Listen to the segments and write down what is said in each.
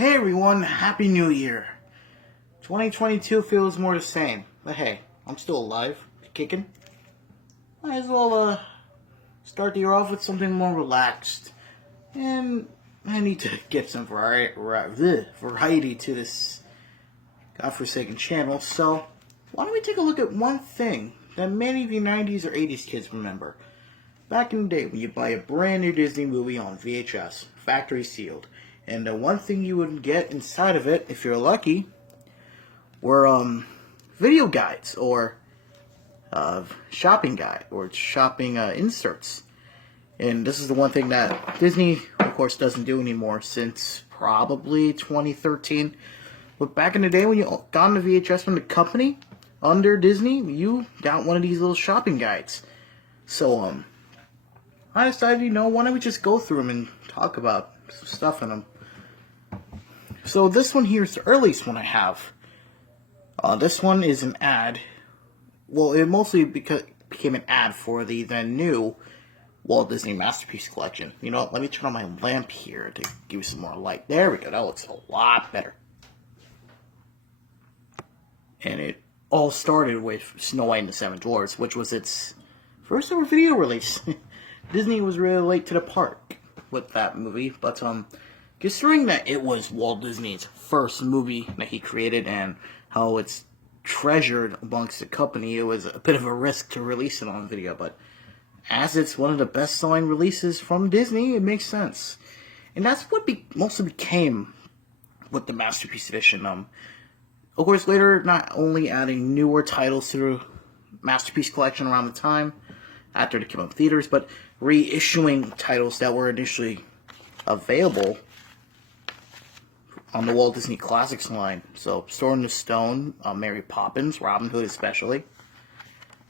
Hey everyone, Happy New Year. 2022 feels more the same, but hey, I'm still alive, kicking. Might as well start the year off with something more relaxed. And I need to get some variety to this godforsaken channel, so why don't we take a look at one thing that many of you 90s or 80s kids remember. Back in the day when you buy a brand new Disney movie on VHS, factory sealed, and the one thing you would get inside of it, if you're lucky, were video guides or shopping guide or shopping inserts. And this is the one thing that Disney, of course, doesn't do anymore since probably 2013. But back in the day when you got the VHS from the company under Disney, you got one of these little shopping guides. So I decided, why don't we just go through them and talk about some stuff in them. So this one here is the earliest one I have. This one is an ad. Well, it mostly became an ad for the then new Walt Disney Masterpiece Collection. You know what? Let me turn on my lamp here to give you some more light. There we go. That looks a lot better. And it all started with Snow White and the Seven Dwarfs, which was its first ever video release. Disney was really late to the park with that movie, but considering that it was Walt Disney's first movie that he created and how it's treasured amongst the company, it was a bit of a risk to release it on video, but as it's one of the best-selling releases from Disney, it makes sense. And that's what mostly became with the Masterpiece Edition. Of course, later, not only adding newer titles to the Masterpiece Collection around the time, after it came out in theaters, but reissuing titles that were initially available on the Walt Disney Classics line. So, Sword in the Stone, Mary Poppins, Robin Hood especially,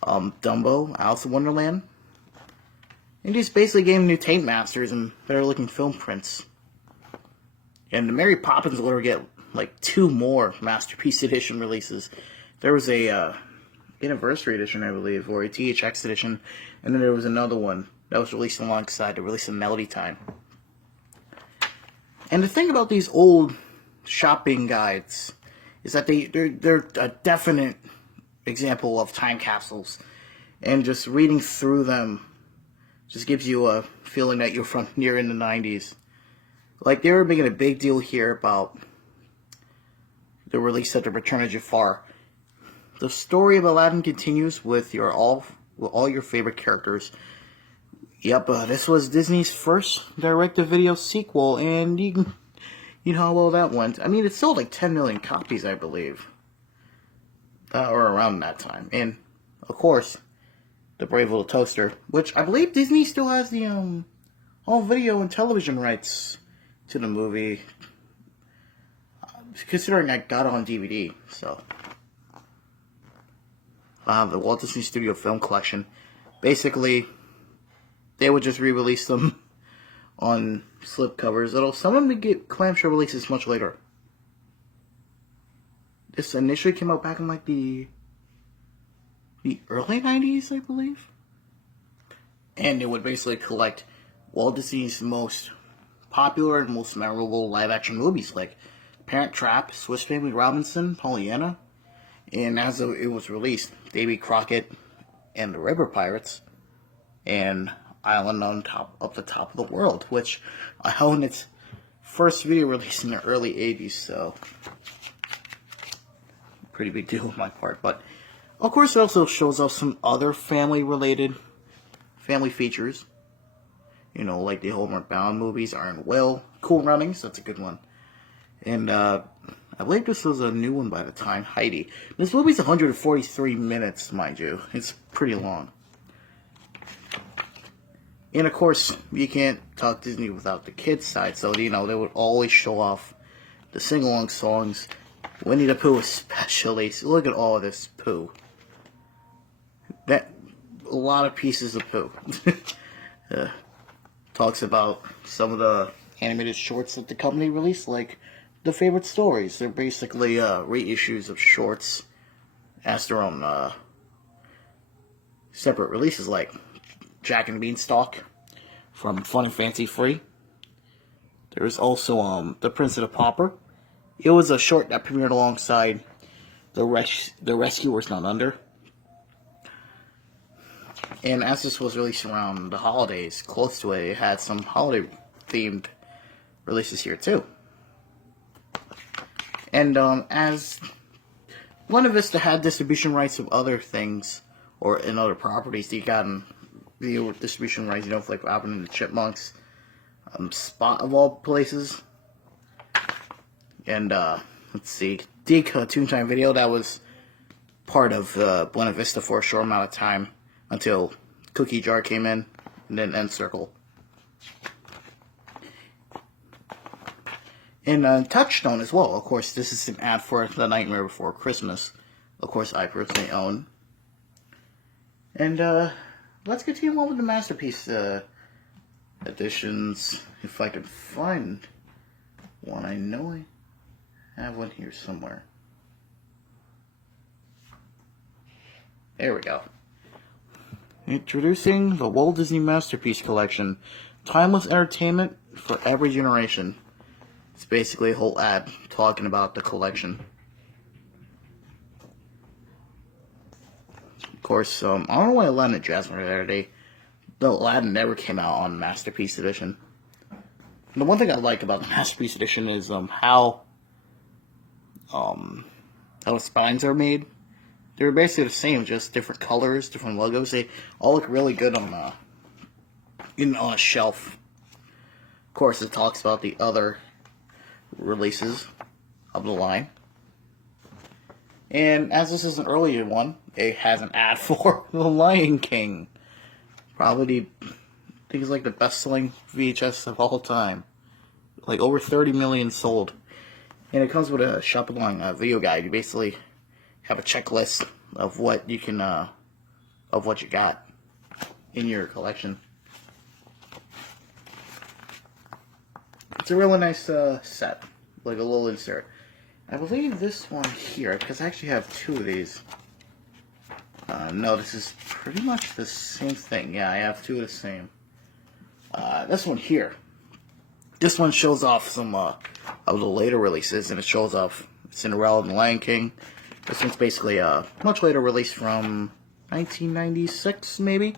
Dumbo, Alice in Wonderland. And just basically gave new tape masters and better looking film prints. And the Mary Poppins will literally get like 2 more Masterpiece Edition releases. There was a Anniversary Edition, I believe, or a THX Edition, and then there was another one that was released alongside the release of Melody Time. And the thing about these old shopping guides is that they're a definite example of time capsules, and just reading through them just gives you a feeling that you're from near in the 90s. Like, they were making a big deal here about the release of The Return of Jafar. The story of Aladdin continues with all your favorite characters. Yep, this was Disney's first direct-to-video sequel, and you know how well that went. I mean, it sold like 10 million copies, I believe, or around that time. And of course, The Brave Little Toaster, which I believe Disney still has the all video and television rights to the movie, considering I got it on DVD. So, the Walt Disney Studio Film Collection, basically, they would just re-release them on slipcovers. Although some of them would get clamshell releases much later. This initially came out back in like the early 90s, I believe. And it would basically collect Walt Disney's most popular and most memorable live-action movies, like Parent Trap, Swiss Family Robinson, Pollyanna, and as it was released, Davy Crockett and the River Pirates, and Island on the Top of the World, which I own its first video release in the early 80s, so pretty big deal on my part. But of course, it also shows off some other family features, like the Homeward Bound movies, Iron Will, Cool Runnings, that's a good one, and I believe this was a new one by the time, Heidi. This movie's 143 minutes, mind you. It's pretty long. And of course, you can't talk Disney without the kids' side, so they would always show off the sing-along songs. Winnie the Pooh especially. So look at all of this Pooh. A lot of pieces of Pooh. Talks about some of the animated shorts that the company released, like the favorite stories. They're basically reissues of shorts as their own separate releases, like Jack and Beanstalk from Fun and Fancy Free. There was also The Prince of the Pauper. It was a short that premiered alongside The Rescuers Down Under. And as this was released around the holidays, close to it had some holiday-themed releases here too. And as Buena Vista had distribution rights of other things, or in other properties, you got video distribution rights, you know, for like Alvin and the Chipmunks, Spot of all places. And let's see, Deke Toontown Video, that was part of Buena Vista for a short amount of time until Cookie Jar came in, and then End Circle. And Touchstone as well. Of course, this is an ad for The Nightmare Before Christmas. Of course, I personally own. And let's continue on with the Masterpiece editions. If I can find one, I know I have one here somewhere. There we go. Introducing the Walt Disney Masterpiece Collection. Timeless entertainment for every generation. It's basically a whole ad talking about the collection. Of course, I don't know why Aladdin and Jasmine are there. The Aladdin never came out on Masterpiece Edition. And the one thing I like about the Masterpiece Edition is how the spines are made. They're basically the same, just different colors, different logos. They all look really good on a shelf. Of course, it talks about the other releases of the line. And as this is an earlier one, it has an ad for The Lion King. Probably, I think it's like the best-selling VHS of all time. Like over 30 million sold. And it comes with a shop along video guide. You basically have a checklist of what you can, of what you got in your collection. It's a really nice set, like a little insert. I believe this one here, because I actually have two of these. No, this is pretty much the same thing. Yeah, I have two of the same. This one here. This one shows off some of the later releases, and it shows off Cinderella and the Lion King. This one's basically a much later release from 1996, maybe?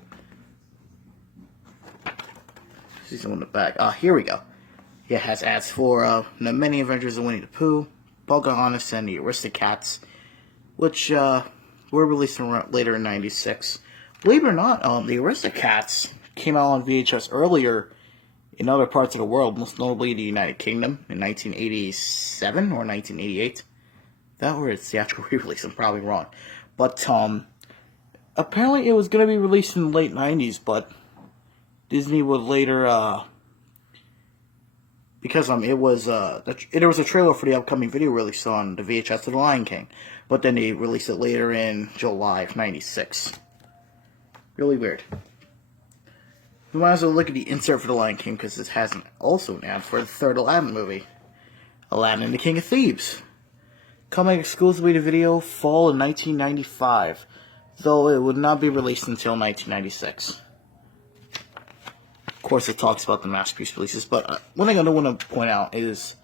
See some in the back. Here we go. It has ads for The Many Adventures of Winnie the Pooh, Pocahontas, and the Aristocats, which were released later in 96. Believe it or not, the Aristocats came out on VHS earlier in other parts of the world, most notably the United Kingdom in 1987 or 1988. That were its theatrical re-release, I'm probably wrong. But apparently it was going to be released in the late 90s, but Disney would later, because there was a trailer for the upcoming video release on the VHS of The Lion King, but then they released it later in July of 96. Really weird. We might as well look at the insert for The Lion King, because this has also an ad for the third Aladdin movie, Aladdin and the King of Thieves. Coming exclusively to video fall of 1995, though it would not be released until 1996. Of course, it talks about the Masterpiece releases, but one thing I do want to point out is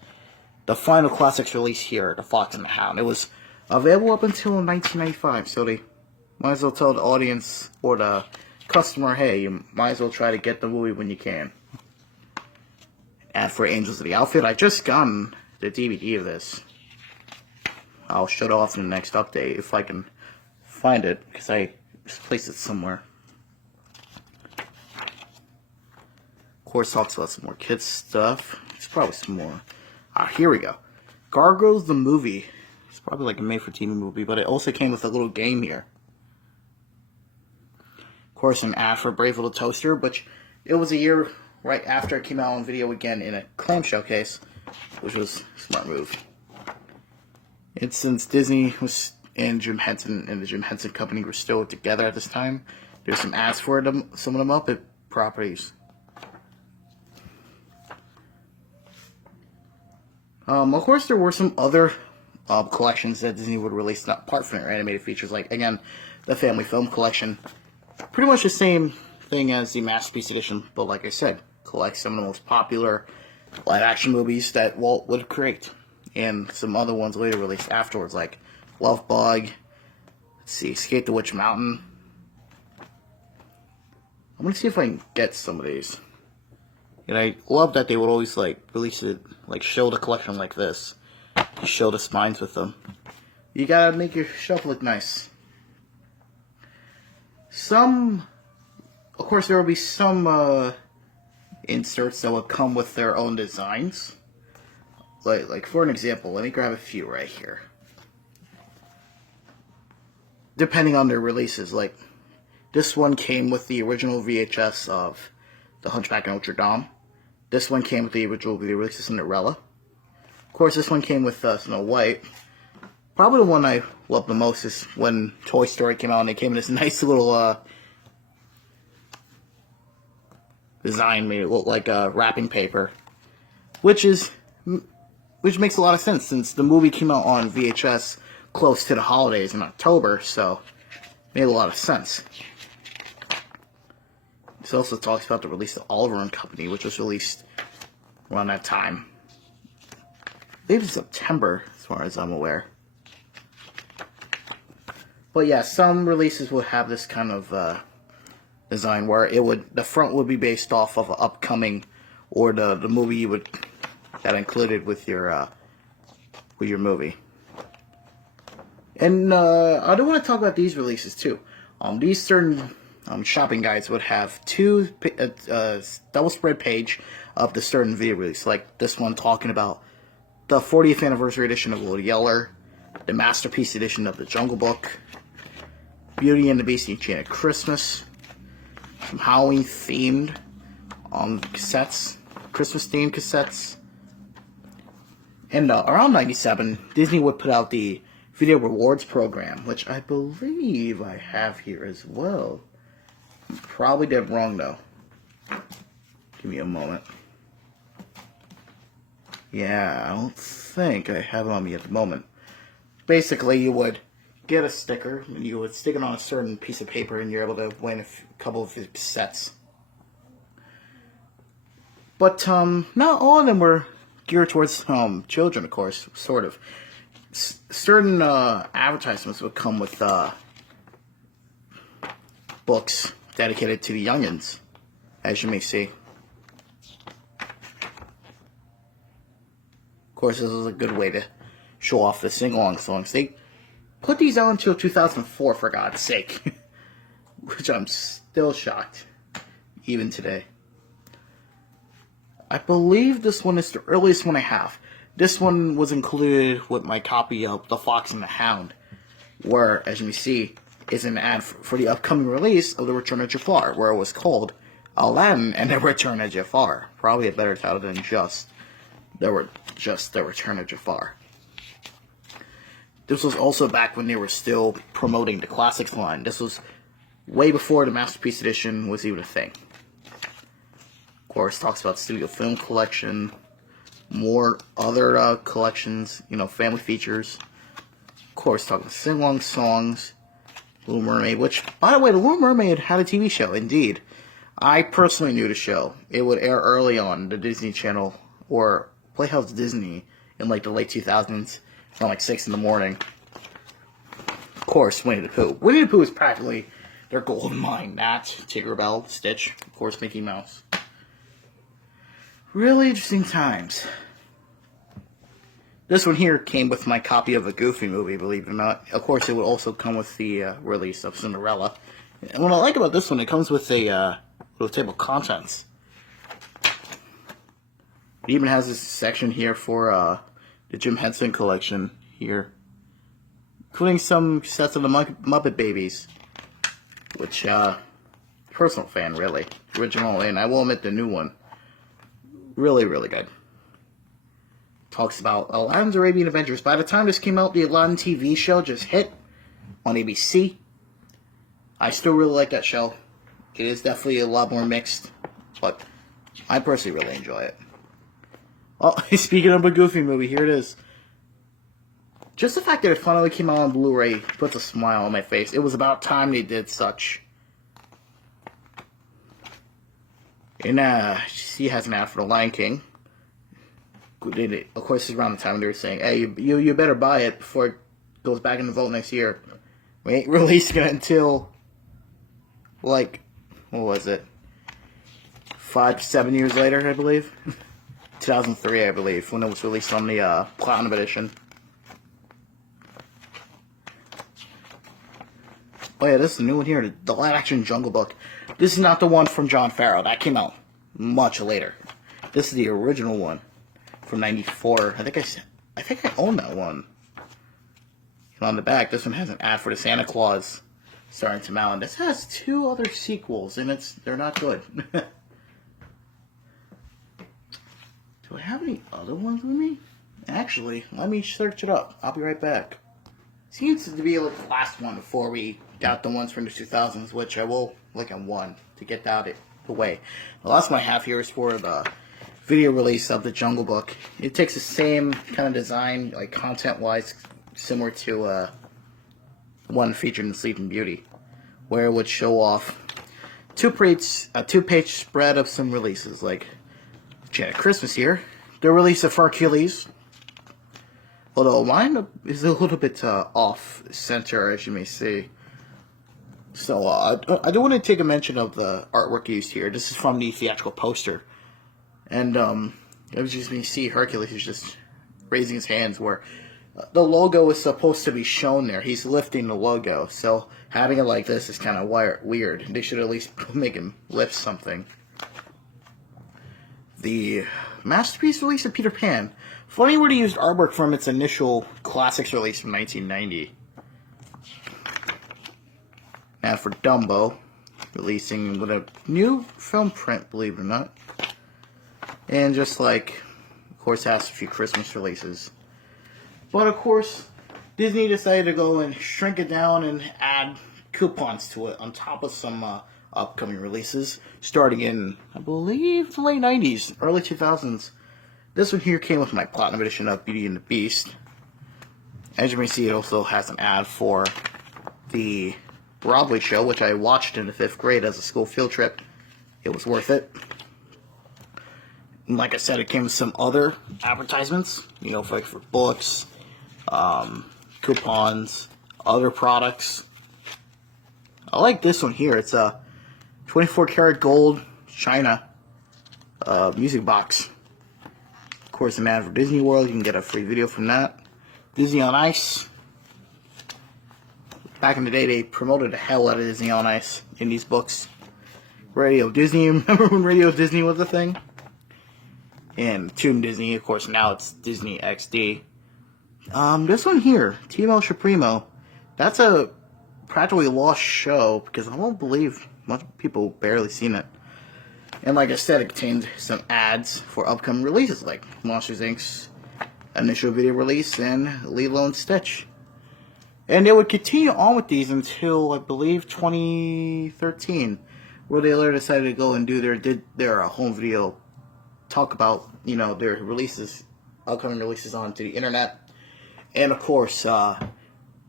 the final Classics release here, The Fox and the Hound. It was available up until 1995, so they might as well tell the audience or the customer, hey, you might as well try to get the movie when you can. Ad for Angels of the Outfit. I just gotten the DVD of this. I'll show it off in the next update if I can find it, because I just placed it somewhere. Of course, talks about some more kids stuff. There's probably some more. Here we go. Gargoyles the movie. It's probably like a made-for-TV movie, but it also came with a little game here. Of course, an ad for Brave Little Toaster, but it was a year right after it came out on video again in a clamshell case, which was a smart move. And since Disney was and Jim Henson and the Jim Henson Company were still together at this time, there's some ads for them, some of them up at properties. Of course, there were some other collections that Disney would release, not apart from their animated features, like, again, the Family Film Collection. Pretty much the same thing as the Masterpiece Edition, but like I said, collects some of the most popular live action movies that Walt would create, and some other ones later released afterwards, like Love Bug. Let's see, Escape the Witch Mountain. I'm gonna see if I can get some of these. And I love that they would always like release it, like show the collection like this, show the spines with them. You gotta make your shelf look nice. Of course, there will be some inserts that will come with their own designs. Like for an example, let me grab a few right here. Depending on their releases, like this one came with the original VHS of The Hunchback of Notre Dame. This one came with the original video release of Cinderella. Of course, this one came with Snow White. Probably the one I love the most is when Toy Story came out and they came in this nice little design, made it look like wrapping paper, which makes a lot of sense since the movie came out on VHS close to the holidays in October, so it made a lot of sense. This also talks about the release of Oliver and Company, which was released around that time. I believe it's September, as far as I'm aware. But yeah, some releases would have this kind of design where the front would be based off of an upcoming or the movie that included with your movie. And I do want to talk about these releases too. These certain shopping guides would have two double spread page of the certain video release, like this one talking about the 40th anniversary edition of Little Yeller, the masterpiece edition of The Jungle Book, Beauty and the Beast Enchanted Christmas, some Halloween themed cassettes, Christmas themed cassettes. And around 97, Disney would put out the Video Rewards program, which I believe I have here as well. Probably did wrong though. Give me a moment. Yeah, I don't think I have it on me at the moment. Basically, you would get a sticker and you would stick it on a certain piece of paper and you're able to win a couple of sets. But not all of them were geared towards children, of course, sort of. Certain advertisements would come with books dedicated to the youngins, as you may see. Of course, this is a good way to show off the sing-along songs. They put these out until 2004, for God's sake. Which I'm still shocked, even today. I believe this one is the earliest one I have. This one was included with my copy of The Fox and the Hound, where, as you can see, is an ad for the upcoming release of The Return of Jafar, where it was called Aladdin and The Return of Jafar. Probably a better title than just The Return of Jafar. This was also back when they were still promoting the Classics line. This was way before the Masterpiece Edition was even a thing. Of course, talks about studio film collection, more other collections, family features. Of course, talking sing-along songs, Little Mermaid, which, by the way, The Little Mermaid had a TV show, indeed. I personally knew the show. It would air early on the Disney Channel, or Playhouse Disney, in like the late 2000s, around like 6 in the morning. Of course, Winnie the Pooh. Winnie the Pooh is practically their gold mine. That, Tinkerbell, Stitch, of course, Mickey Mouse. Really interesting times. This one here came with my copy of a Goofy movie, believe it or not. Of course, it would also come with the release of Cinderella. And what I like about this one, it comes with a little table of contents. It even has this section here for the Jim Henson collection here, including some sets of the Muppet Babies, which, personal fan, really. Original, and I will admit the new one. Really, really good. Talks about Aladdin's Arabian Adventures. By the time this came out, the Aladdin TV show just hit on ABC. I still really like that show. It is definitely a lot more mixed, but I personally really enjoy it. Oh, speaking of a Goofy movie, here it is. Just the fact that it finally came out on Blu-ray puts a smile on my face. It was about time they did such. And she has an ad for The Lion King. of course, it's around the time they were saying, "Hey, you better buy it before it goes back in the vault next year." We ain't releasing it until, like, what was it? 5 to 7 years later, I believe. 2003, I believe, when it was released on the Platinum Edition. Oh yeah, this is a new one here, the live-action Jungle Book. This is not the one from Jon Favreau. That came out much later. This is the original one from '94. I think I own that one. And on the back, this one has an ad for the Santa Claus starring Tim Allen. This has 2 other sequels, and they're not good. Do I have any other ones with me? Actually, let me search it up. I'll be right back. Seems to be like the last one before we got the ones from the 2000s, which I will look at one to get that out of the way. The last one I have here is for the video release of the Jungle Book. It takes the same kind of design, like content-wise, similar to one featured in Sleeping Beauty, where it would show off a two-page spread of some releases, like Janet Christmas here, the release of Hercules. Although mine is a little bit off center, as you may see. So I do want to take a mention of the artwork used here. This is from the theatrical poster, and as you can see, Hercules is just raising his hands where the logo is supposed to be shown there. He's lifting the logo, so having it like this is kind of weird. They should at least make him lift something. The Masterpiece release of Peter Pan. Funny where they used artwork from its initial Classics release from 1990. Now for Dumbo, releasing with a new film print, believe it or not. And just like, of course, has a few Christmas releases. But of course, Disney decided to go and shrink it down and add coupons to it on top of some upcoming releases, starting in, I believe, the late 90s, early 2000s. This one here came with my Platinum Edition of Beauty and the Beast. As you may see, it also has an ad for the Broadway show, which I watched in the 5th grade as a school field trip. It was worth it. And like I said, it came with some other advertisements, you know, for books, coupons, other products. I like this one here. It's a 24 karat gold China music box. Of course, an ad for Disney World. You can get a free video from that. Disney on Ice. Back in the day, they promoted the hell out of Disney on Ice in these books. Radio Disney. Remember when Radio Disney was a thing? And Toon Disney, of course, now it's Disney XD. This one here, Timo Supremo. That's a practically lost show because I don't believe much people barely seen it. And like I said, it contains some ads for upcoming releases like Monsters Inc.'s initial video release and Lilo and Stitch. And they would continue on with these until, I believe, 2013, where they later decided to go and do their home video, talk about, you know, their releases, upcoming releases onto the internet, and of course,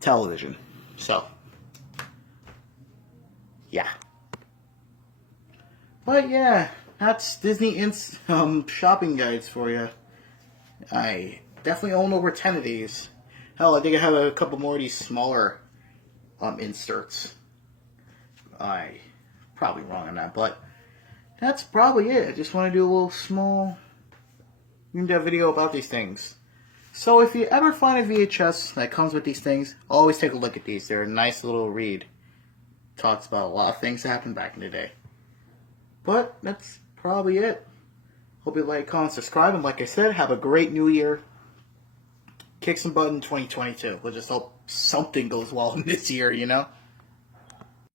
television. So, yeah. But yeah, that's Disney shopping guides for you. I definitely own over 10 of these. Hell, I think I have a couple more of these smaller inserts. I probably wrong on that, but that's probably it. I just want to do a little small video about these things. So if you ever find a VHS that comes with these things, always take a look at these. They're a nice little read. Talks about a lot of things that happened back in the day. But that's probably it. Hope you like, comment, subscribe, and like I said, have a great new year. Kick some butt in 2022. We'll just hope something goes well in this year, you know?